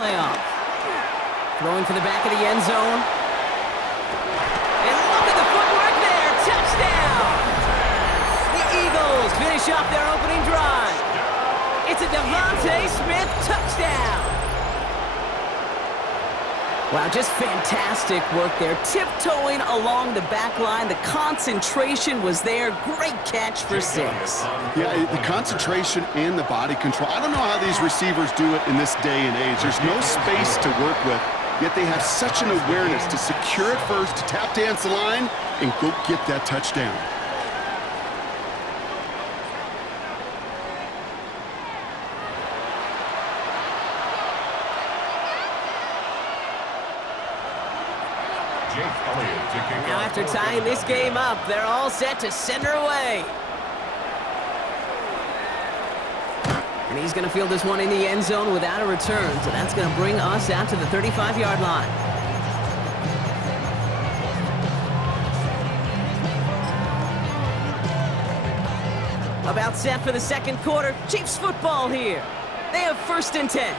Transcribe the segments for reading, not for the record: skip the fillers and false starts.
Playoff. Throwing for the back of the end zone. And look at the footwork there. Touchdown! The Eagles finish off their opening drive. It's a Devontae Smith touchdown. Wow, just fantastic work there. Tiptoeing along the back line. The concentration was there. Great catch for 6. Yeah, the concentration and the body control. I don't know how these receivers do it in this day and age. There's no space to work with, yet they have such an awareness to secure it first, to tap dance the line, and go get that touchdown. Now after tying this game up, they're all set to send her away. And he's going to field this one in the end zone without a return, so that's going to bring us out to the 35-yard line. About set for the second quarter. Chiefs football here. They have 1st and 10.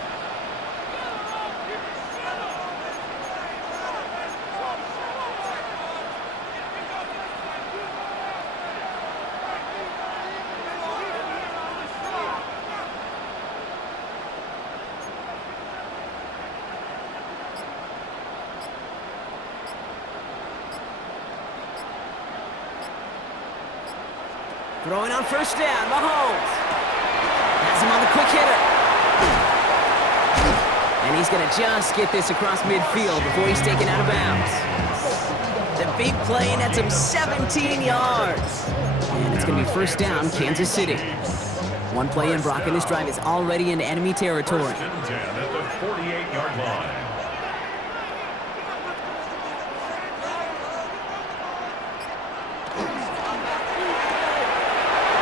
Throwing on 1st down, Mahomes. Has him on the quick hitter. And he's going to just get this across midfield before he's taken out of bounds. The big play nets him 17 yards. And it's going to be 1st down, Kansas City. One play in, Brock, in this drive is already in enemy territory. 1st and 10 at the 48-yard line.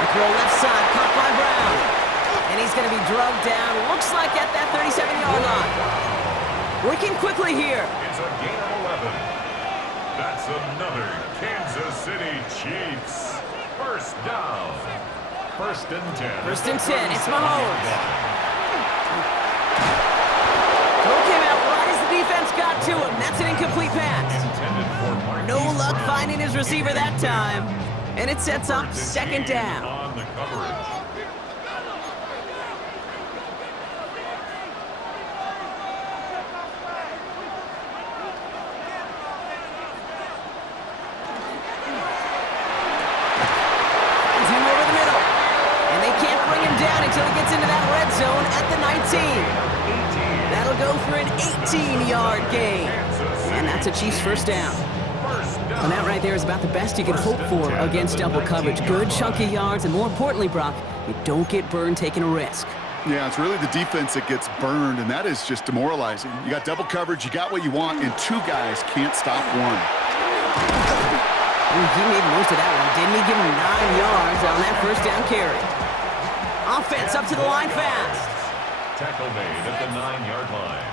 Throw left side, caught by Brown. And he's going to be drugged down, looks like at that 37-yard line. Working quickly here. It's a gain of 11. That's another Kansas City Chiefs. 1st down. 1st and 10. 1st and 10, it's Mahomes. Throw came out right as the defense got to him. That's an incomplete pass. No luck finding his receiver that time. And it sets up 2nd down. On the coverage. Finds him over the middle. And they can't bring him down until he gets into that red zone at the 19. That'll go for an 18-yard gain. And that's a Chiefs 1st down. And that right there is about the best you can hope for against double coverage. Good chunky yards, and more importantly, Brock, you don't get burned taking a risk. Yeah, it's really the defense that gets burned, and that is just demoralizing. You got double coverage, you got what you want, and 2 guys can't stop one. Ooh, he made most of that one, didn't he? Give him 9 yards on that 1st down carry. Offense up to the line fast. Tackle made at the 9-yard line.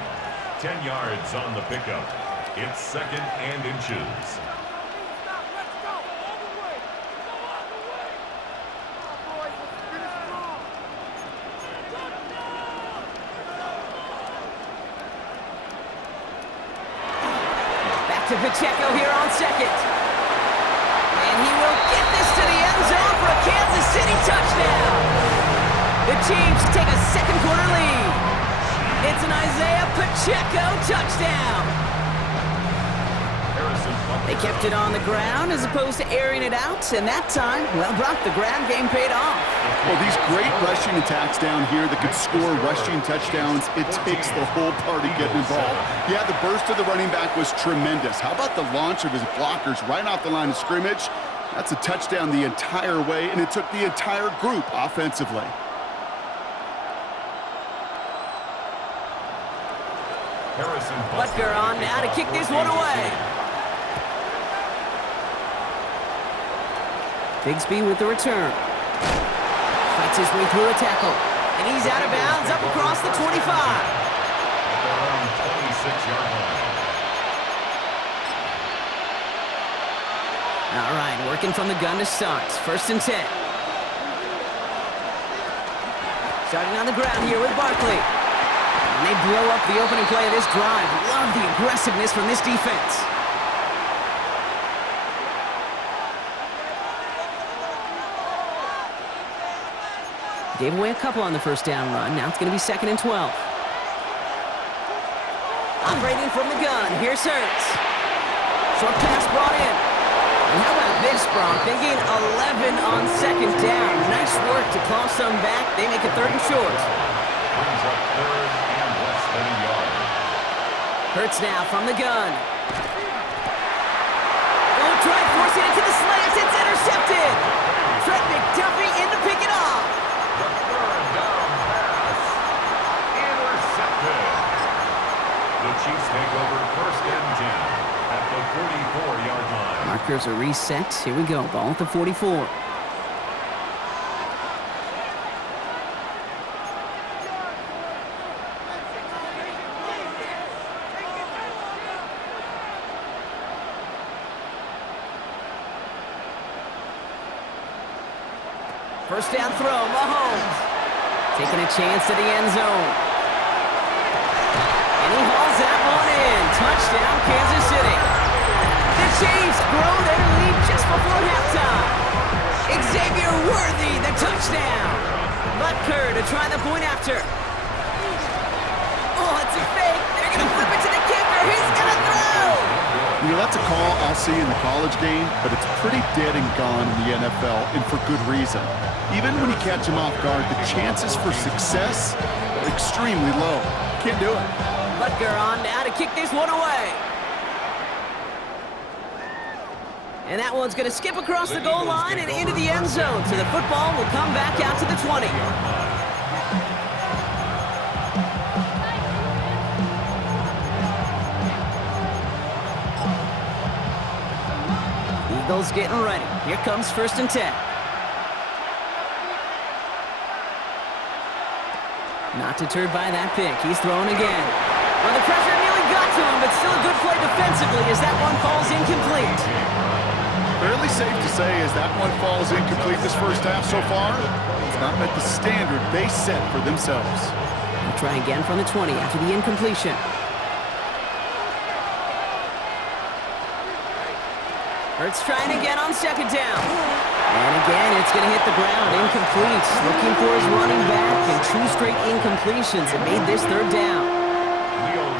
10 yards on the pickup. It's 2nd and inches. To Pacheco here on 2nd. And he will get this to the end zone for a Kansas City touchdown. The Chiefs take a 2nd quarter lead. It's an Isaiah Pacheco touchdown. They kept it on the ground as opposed to airing it out, and that time, well, Brock, the ground game paid off. Well, these great rushing attacks down here that could score rushing touchdowns, it takes the whole party getting involved. Yeah, the burst of the running back was tremendous. How about the launch of his blockers right off the line of scrimmage? That's a touchdown the entire way, and it took the entire group offensively. Butker on now to kick this one away. Bigsby with the return. Fights his way through a tackle. And he's out of bounds up across the 25. At their own 26-yard line. All right, working from the gun to start. 1st and 10. Starting on the ground here with Barkley. they blow up the opening play of this drive. Love the aggressiveness from this defense. Gave away a couple on the first down run. Now it's going to be 2nd and 12. Operating from the gun. Here's Hurts. Short pass brought in. And how about this, Bronk? They gain 11 on 2nd down. Nice work to claw some back. They make it 3rd and short. Brings up 3rd and less than a yard. Hurts now from the gun. Oh, try forcing it to the slants. It's intercepted. Trent McDuffie in to pick it off. The 3rd down pass. Intercepted. The Chiefs take over 1st and 10 at the 44-yard line. Markers are reset. Here we go. Ball at the 44. First down throw, Mahomes. Taking a chance to the end zone. And he hauls that one in. Touchdown, Kansas City. The Chiefs grow their lead just before halftime. Xavier Worthy, the touchdown. Butker to try the point after. Oh, it's a fake. They're going to flip it to the kicker. He's going to throw. You know, that's a call I'll see in the college game, but it's pretty dead and gone in the NFL, and for good reason. Even when you catch him off guard, the chances for success are extremely low. Can't do it. Butker on now to kick this one away. And that one's going to skip across the goal line and into the end zone. So the football will come back out to the 20. Eagles getting ready. Here comes 1st and 10. Not deterred by that pick. He's throwing again. Well, the pressure nearly got to him, but still a good play defensively as that one falls incomplete. Fairly safe to say as that one falls incomplete this first half so far, it's not met the standard they set for themselves. They'll try again from the 20 after the incompletion. Hurts trying again on 2nd down. And again, it's going to hit the ground. Incomplete. Looking for his running back, and 2 straight incompletions have made this 3rd down.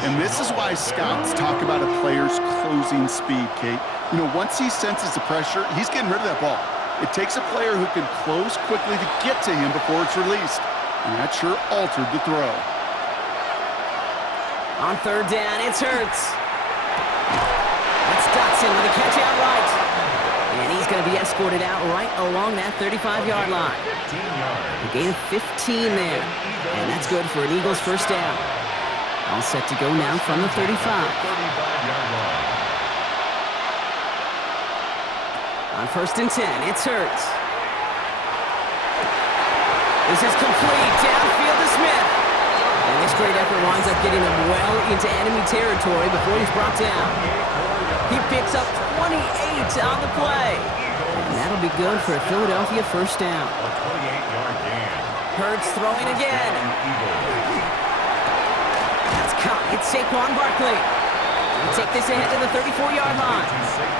And this is why scouts talk about a player's closing speed, Kate. You know, once he senses the pressure, he's getting rid of that ball. It takes a player who can close quickly to get to him before it's released. And that sure altered the throw. On 3rd down, it's Hurts. That's Dotson with a catch out right. And he's going to be escorted out right along that 35-yard line. A gain of 15 there. And that's good for an Eagles 1st down. All set to go now from the 35. On 1st and 10, it's Hurts. This is complete. Downfield to Smith. And this great effort winds up getting him well into enemy territory before he's brought down. He picks up 28 on the play. And that'll be good for a Philadelphia 1st down. A 28-yard gain. Hurts throwing again. That's caught. It's Saquon Barkley. He'll take this ahead to the 34-yard line.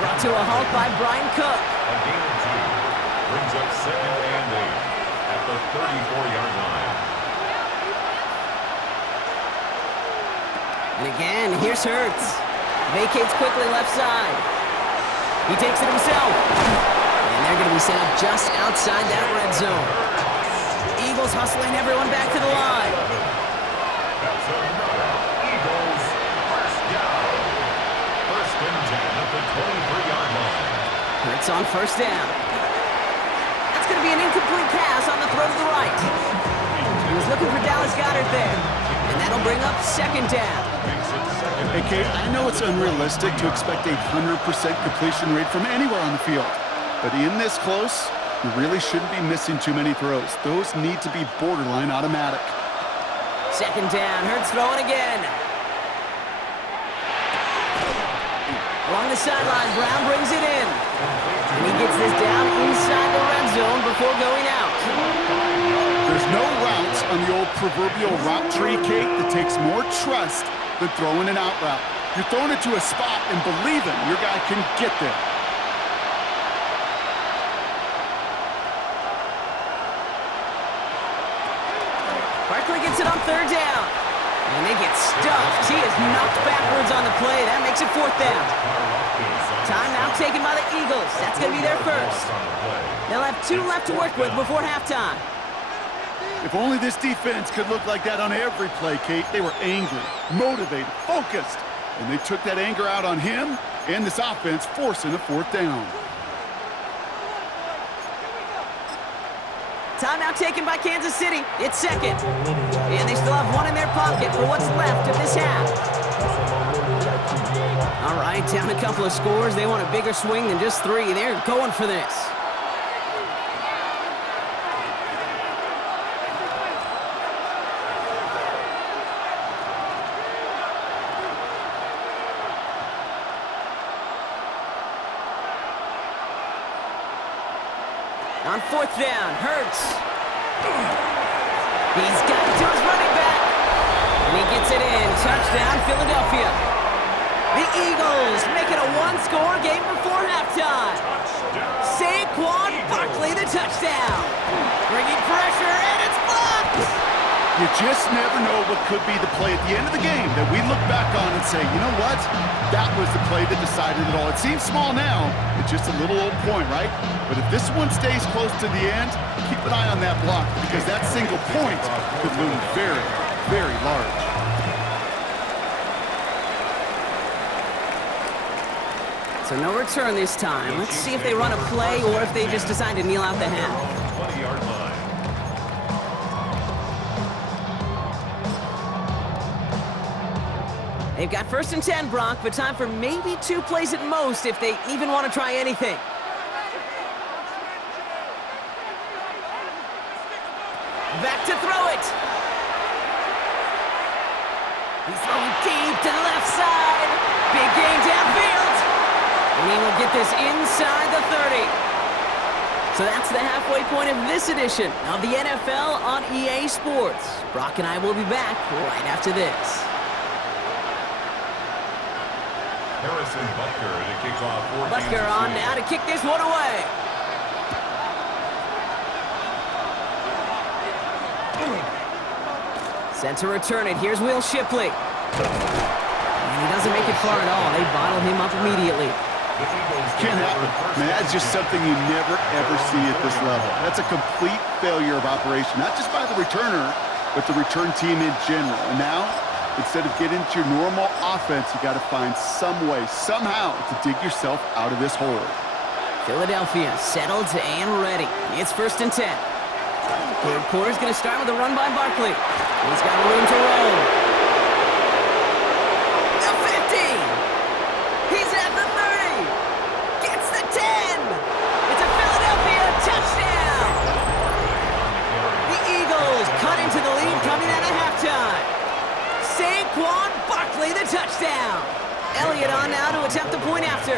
Brought to a halt by Brian Cook. A gain of 2. Brings up 2nd and 8 at the 34-yard line. And again, here's Hurts. Vacates quickly left side. He takes it himself. And they're going to be set up just outside that red zone. Eagles hustling everyone back to the line. That's another Eagles 1st down. 1st and 10 at the 23-yard line. Hurts on 1st down. That's going to be an incomplete pass on the throw to the right. He was looking for Dallas Goedert there. And that'll bring up 2nd down. Hey, Kate, I know it's unrealistic to expect a 100% completion rate from anywhere on the field. But in this close, you really shouldn't be missing too many throws. Those need to be borderline automatic. 2nd down. Hurts throwing again. Along the sideline, Brown brings it in. And he gets this down inside the red zone before going out. There's no routes on the old proverbial route tree, Kate, that takes more trust than throwing an out route. You're throwing it to a spot and believing your guy can get there. Barkley gets it on third down. And they get stuffed. He is knocked backwards on the play. That makes it fourth down. Timeout taken by the Eagles. That's going to be their first. They'll have 2 left to work with before halftime. If only this defense could look like that on every play, Kate. They were angry, motivated, focused. And they took that anger out on him and this offense, forcing a fourth down. Timeout taken by Kansas City. It's second. And they still have 1 in their pocket for what's left of this half. All right, down a couple of scores. They want a bigger swing than just 3. They're going for this. On fourth down, Hurts. He's got it to his running back. And he gets it in. Touchdown, Philadelphia. The Eagles make it a 1-score game before halftime. Saquon Barkley, the touchdown. Bringing pressure, and it's blocked. You just never know what could be the play at the end of the game that we look back on and say, you know what? That was the play that decided it all. It seems small now. It's just a little old point, right? But if this one stays close to the end, keep an eye on that block because that single point could loom very, very large. So no return this time. Let's see if they run a play or if they just decide to kneel out the half. 20-yard line. They've got 1st and 10, Brock, but time for maybe 2 plays at most if they even want to try anything. Back to throw it. He's throwing deep to the left side. Big gain downfield. And he will get this inside the 30. So that's the halfway point of this edition of the NFL on EA Sports. Brock and I will be back right after this. Harrison Butker to kick off for Butker on now to kick this one away. Set to return it. Here's Will Shipley. And he doesn't make it far at all. They bottle him up immediately. Can't happen. Man, that's just something you never, ever see at this level. That's a complete failure of operation, not just by the returner, but the return team in general. And now, instead of getting to your normal offense, you got to find some way, somehow, to dig yourself out of this hole. Philadelphia settled and ready. It's 1st and 10. Third quarter's going to start with a run by Barkley. He's got room to roll. The 50. He's at the 30. Gets the 10. It's a Philadelphia touchdown. The Eagles cut into the lead coming out of halftime. Saquon Barkley, the touchdown. Elliott on now to attempt the point after.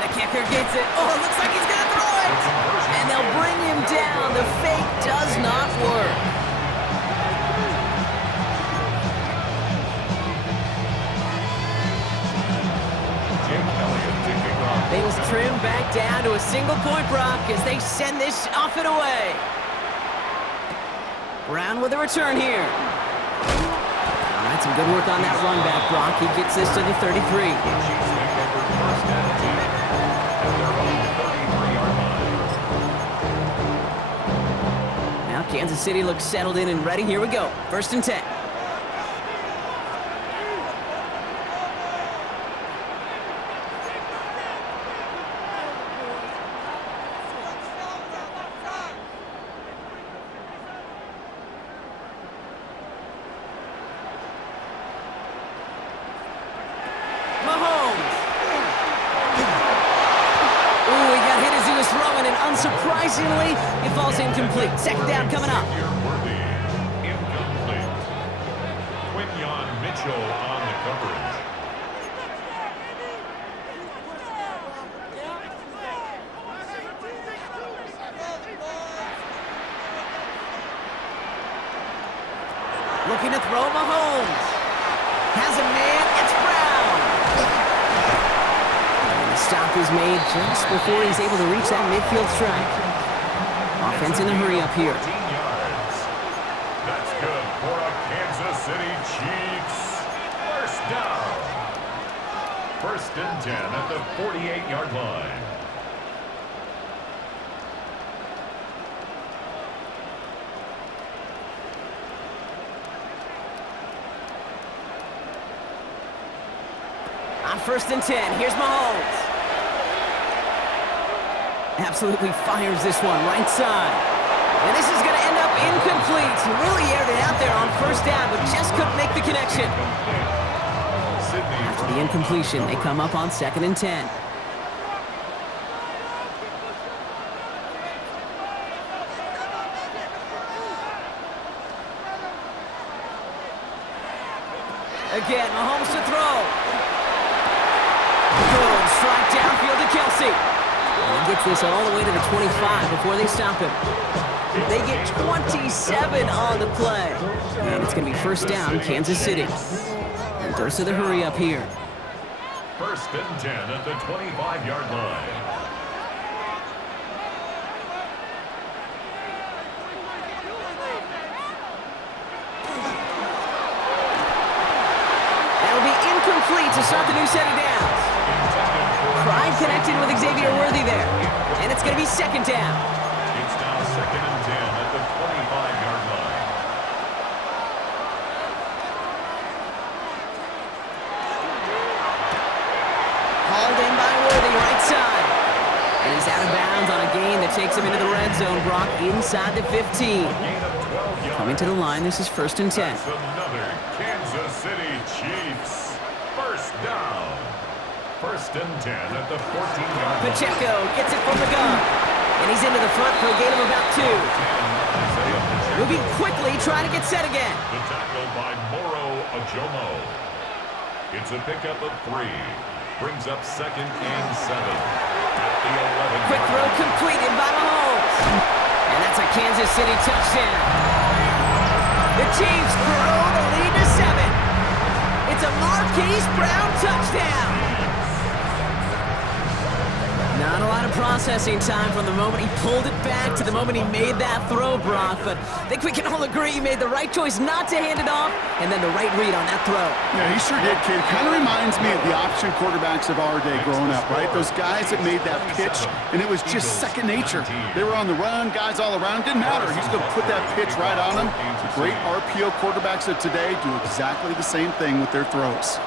The kicker gets it. Oh, it looks like he's going to throw it. And they'll bring him down. The fake does not work. Things trim back down to a single point, Brock, as they send this off and away. Brown with a return here. All right, some good work on that run back, Brock. He gets this to the 33. Now Kansas City looks settled in and ready. Here we go. 1st and 10. Unsurprisingly, it falls incomplete. 2nd down coming up. Incomplete. Quinyon Mitchell on the coverage. Looking to throw Mahomes. Has a man, it's Brown. And the stop is made just before he's able to reach that midfield strike. Offense in a hurry up here. 14 yards. That's good for a Kansas City Chiefs. First down. First and 10 at the 48-yard line. On first and 10, here's Mahomes. Absolutely fires this one right side. And this is going to end up incomplete. He really aired it out there on first down, but just couldn't make the connection. After the incompletion, they come up on second and 10. Again, Mahomes to throw. Good strike downfield to Kelsey. And he gets this all the way to the 25 before they stop him. They get 27 on the play. And it's going to be first down, Kansas City. And dose of the hurry up here. First and 10 at the 25-yard line. That'll be incomplete to start the new set of downs. Pride connected with Xavier Worthy there. And it's going to be second down. It's now second and 10 at the 25-yard line. Hauled in by Worthy, right side. And he's out of bounds on a gain that takes him into the red zone. Brock inside the 15. Gain of 12 yards. Coming to the line, this is first and 10. That's another Kansas City Chiefs. First down. First and 10 at the 14-yard line. Pacheco gets it from the gun. And he's into the front for a gain of about 2. Moving quickly, trying to get set again. The tackle by Moro Ajomo. It's a pickup of 3. Brings up second and 7. At the 11. Quick throw completed by Mahomes. And that's a Kansas City touchdown. The Chiefs grow the lead to 7. It's a Marquise Brown touchdown. Not a lot of processing time from the moment he pulled it back to the moment he made that throw, Brock. But I think we can all agree he made the right choice not to hand it off, and then the right read on that throw. Yeah, he sure did, kid. Kind of reminds me of the option quarterbacks of our day growing up, right? Those guys that made that pitch, and it was just second nature. They were on the run, guys all around. Didn't matter. He's going to put that pitch right on them. The great RPO quarterbacks of today do exactly the same thing with their throws.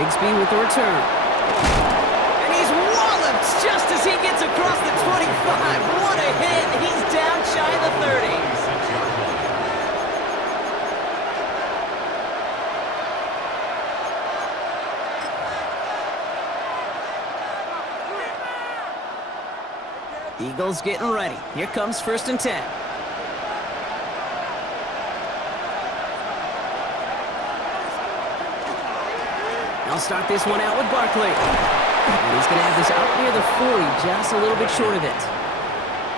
Bigsby with the return. And he's walloped just as he gets across the 25. What a hit. He's down shy of the 30. Eagles getting ready. Here comes first and 10. They'll start this one out with Barkley. And he's going to have this out near the 40, just a little bit short of it.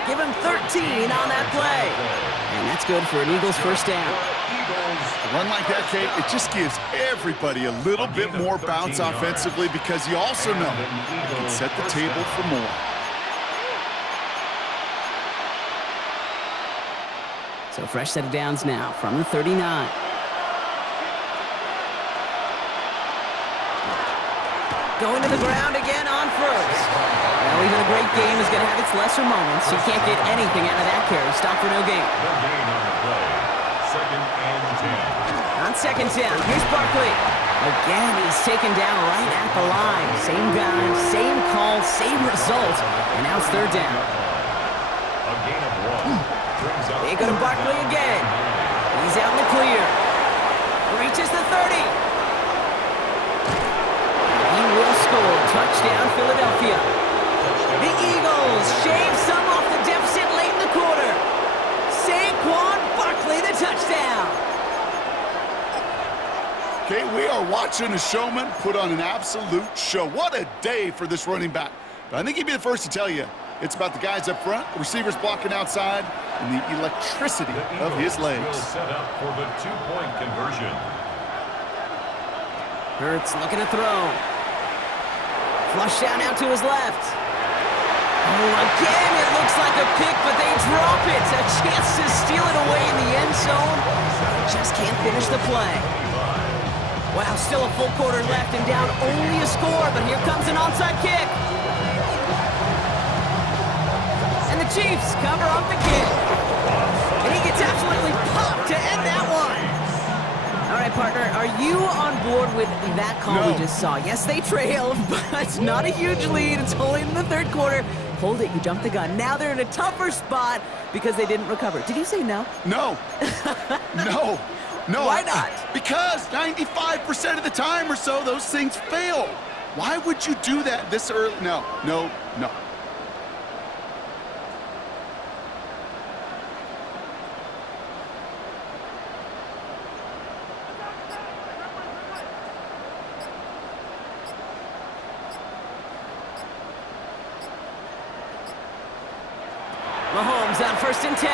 Give him 13 on that play. And that's good for an Eagles first down. A run like that, Kate, it just gives everybody a little bit more bounce offensively because you also know you can set the table for more. So fresh set of downs now from the 39. Going to the ground again on first. Well, even a great game is going to have its lesser moments. You can't get anything out of that carry. Stop for no gain. No gain on the play. Second and 10. On second down, here's Barkley. Again, he's taken down right at the line. Same guy, same call, same result. And now it's third down. A gain of 1. Brings up They go to Barkley again. He's out in the clear. Reaches the 30. He will score. Touchdown, Philadelphia. The Eagles shave some off the deficit late in the quarter. Saquon Barkley, the touchdown. Okay, we are watching a showman put on an absolute show. What a day for this running back. But I think he'd be the first to tell you, It's about the guys up front, the receivers blocking outside, and the electricity of his legs. Will set up for the two-point conversion. Hurts looking to throw. Flush down out to his left. Oh, again, it looks like a pick, but they drop it. A chance to steal it away in the end zone. Just can't finish the play. Wow, still a full quarter left and down only a score, but here comes an onside kick. And the Chiefs cover up the kick. And he gets absolutely popped to end that one. All right, partner, are you on board with that call we just saw? Yes, they trailed, but it's not a huge lead. It's only in the third quarter. Hold it, you jumped the gun. Now they're in a tougher spot because they didn't recover. Did you say no? No. No. No. Why not? Because 95% of the time or so, those things fail. Why would you do that this early? No, no, no. Mahomes on 1st and 10.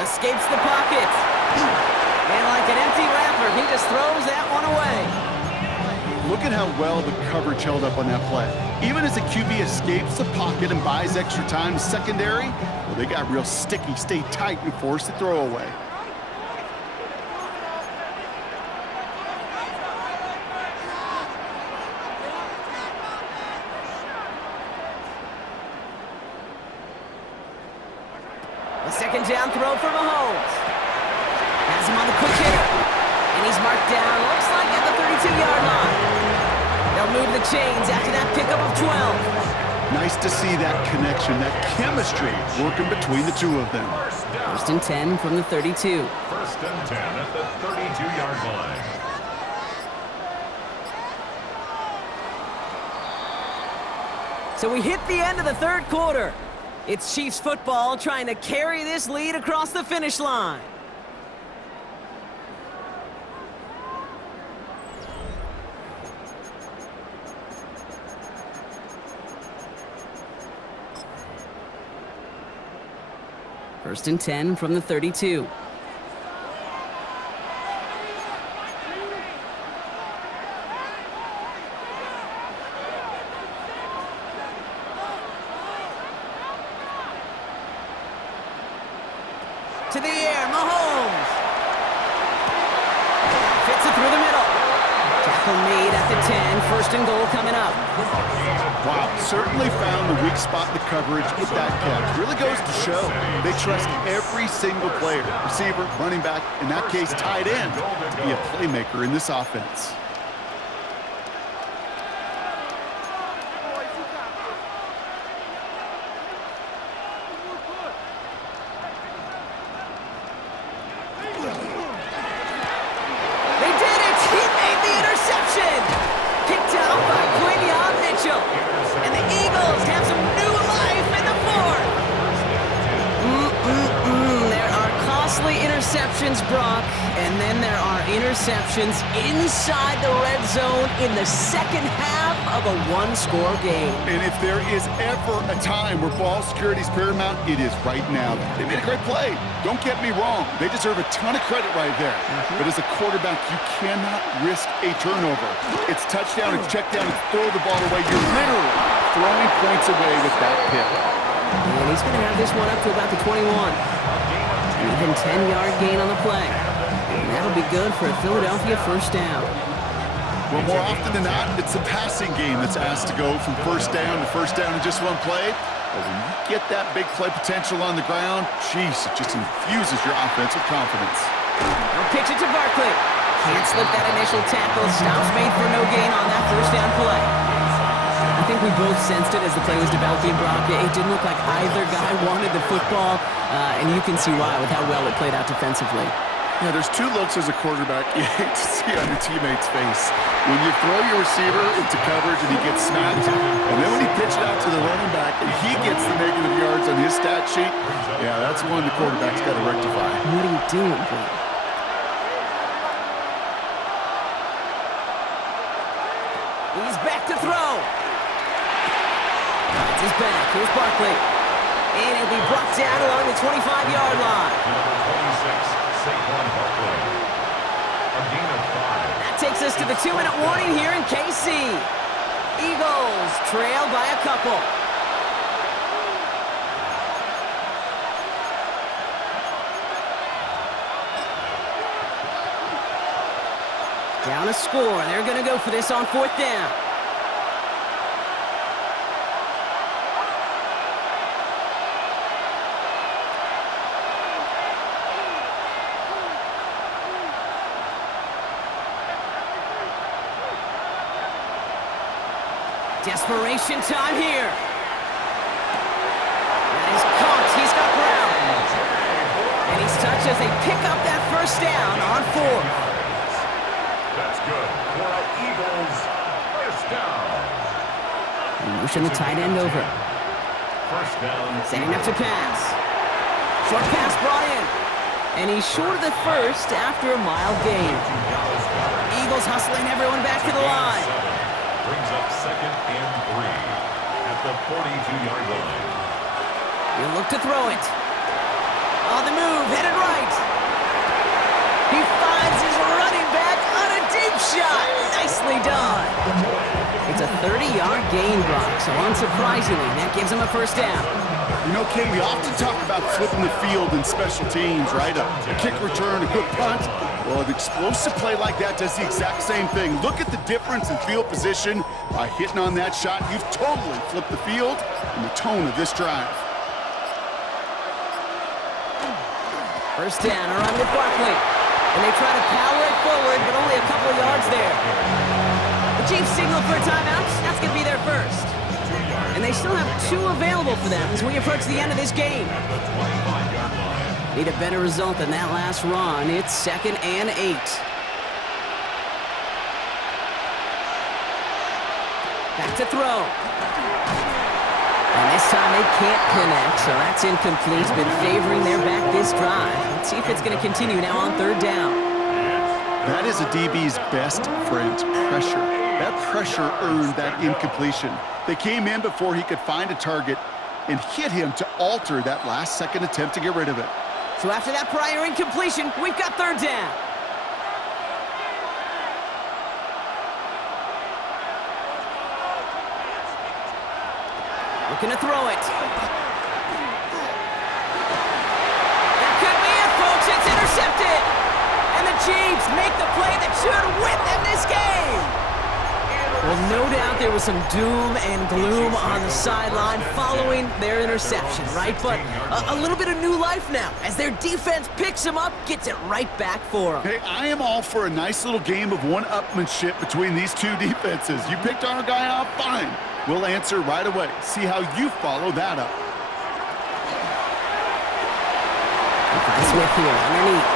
Escapes the pocket. And like an empty wrapper, he just throws that one away. Look at how well the coverage held up on that play. Even as the QB escapes the pocket and buys extra time secondary, well, they got real sticky, stay tight, and force the throw away. A second down throw for Mahomes. Has him on the quick hitter. And he's marked down, looks like at the 32-yard line. They'll move the chains after that pickup of 12. Nice to see that connection, that chemistry working between the two of them. 1st and 10 from the 32. 1st and 10 at the 32-yard line. So we hit the end of the third quarter. It's Chiefs football trying to carry this lead across the finish line. First and 10 from the 32. To the air, Mahomes. Fits it through the middle. Tackle made at the 10. 1st and goal coming up. Wow, certainly found the weak spot in the coverage with that catch. Really goes to show they trust every single player, receiver, running back, in that case tight end, to be a playmaker in this offense. They did it! He made the interception! Picked out by Quinion Mitchell. And the Eagles have some new life in the fourth. There are costly interceptions, Brock. And then there are interceptions inside the red zone in the second half of a one-score game. And if there is ever a time where ball security is paramount, it is right now. They made a great play. Don't get me wrong. They deserve a ton of credit right there. But as a quarterback, you cannot risk a turnover. It's touchdown, it's check down, it's throw the ball away. You're literally throwing points away with that pick. And he's going to have this one up to about the 21. An even 10-yard gain on the play. And that'll be good for a Philadelphia first down. Well, more often than not, it's the passing game that's asked to go from first down in just one play. But when you get that big play potential on the ground, geez, it just infuses your offense with confidence. Now pitch it to Barkley. Can't slip that initial tackle. Stops made for no gain on that first down play. I think we both sensed it as the play was developing, Brock. It didn't look like either guy wanted the football, and you can see why with how well it played out defensively. Yeah, there's two looks as a quarterback you hate to see on your teammate's face. When you throw your receiver into coverage and he gets smacked, and then when you pitch it out to the running back and he gets the negative yards on his stat sheet, yeah, that's one the quarterback's got to rectify. What are you doing, bro? He's back to throw. is back. Here's Barkley. And it'll be brought down along the 25-yard line. Number 26, Saquon Barkley. A gain of 5. That takes us to the 2-minute warning here in KC. Eagles trail by a couple. Down a score. They're going to go for this on 4th down. Desperation time here. That is caught. He's got Brown. And he's touched as they pick up that first down on 4th. That's good for our Eagles. First down. Motion the tight end over. First down. Setting up to pass. Short pass brought in. And he's short of the first after a mild gain. Eagles hustling everyone back to the line. Brings up 2nd and 3 at the 42-yard line. He'll look to throw it. On the move, headed right. He finds his running back on a deep shot. Nicely done. It's a 30-yard gain block, so unsurprisingly, that gives him a first down. You know, Ken, we often talk about flipping the field in special teams, right? A kick return, a good punt. Well, an explosive play like that does the exact same thing. Look at the difference in field position. By hitting on that shot, you've totally flipped the field and the tone of this drive. First down, a run with Barkley. And they try to power it forward, but only a couple of yards there. The Chiefs signal for a timeout. That's going to be their first. And they still have 2 available for them as we approach the end of this game. Need a better result than that last run. It's 2nd and 8. Back to throw. And this time they can't connect, so that's incomplete. It's been favoring their back this drive. Let's see if it's going to continue now on 3rd down. That is a DB's best friend, pressure. That pressure earned that incompletion. They came in before he could find a target and hit him to alter that last-second attempt to get rid of it. So after that prior incompletion, we've got 3rd down. Looking to throw it. That could be it, folks. It's intercepted. And the Chiefs make the play that should win them this game. Well, no doubt there was some doom and gloom on the sideline following their interception, right? But a little bit of new life now as their defense picks them up, gets it right back for them. Hey, I am all for a nice little game of one-upmanship between these 2 defenses. You picked our guy out, fine. We'll answer right away. See how you follow that up. Smith here underneath.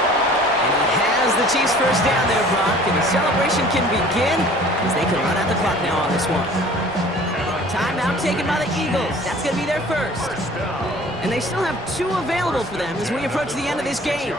And he has the Chiefs first down there, Brock. And the celebration can begin as they can run out the clock now on this one. Timeout taken by the Eagles. That's going to be their first. And they still have 2 available for them as we approach the end of this game.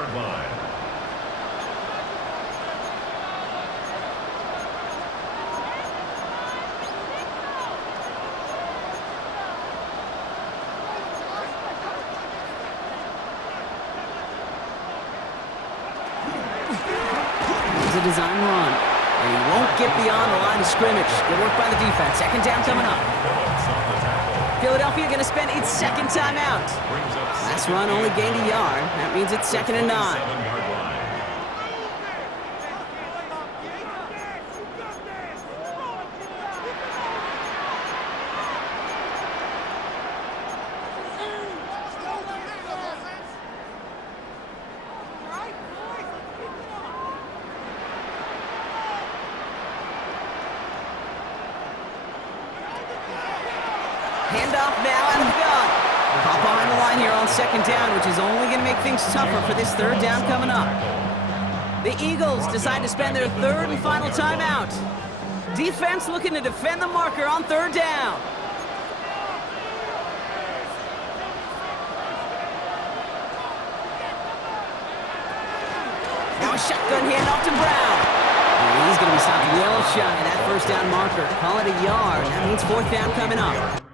A design run, and he won't get beyond the line of scrimmage. Good work by the defense. 2nd down coming up. Philadelphia going to spend its 2nd timeout. Last run only gained a yard. That means it's 2nd and 9. Handoff now out of the gun. Hop behind the line here on 2nd down, which is only going to make things tougher for this 3rd down coming up. The Eagles decide to spend their 3rd and final timeout. Defense looking to defend the marker on 3rd down. Now a shotgun handoff to Brown. And he's going to be stopped well shy of that first down marker. Call it a yard. That means 4th down coming up.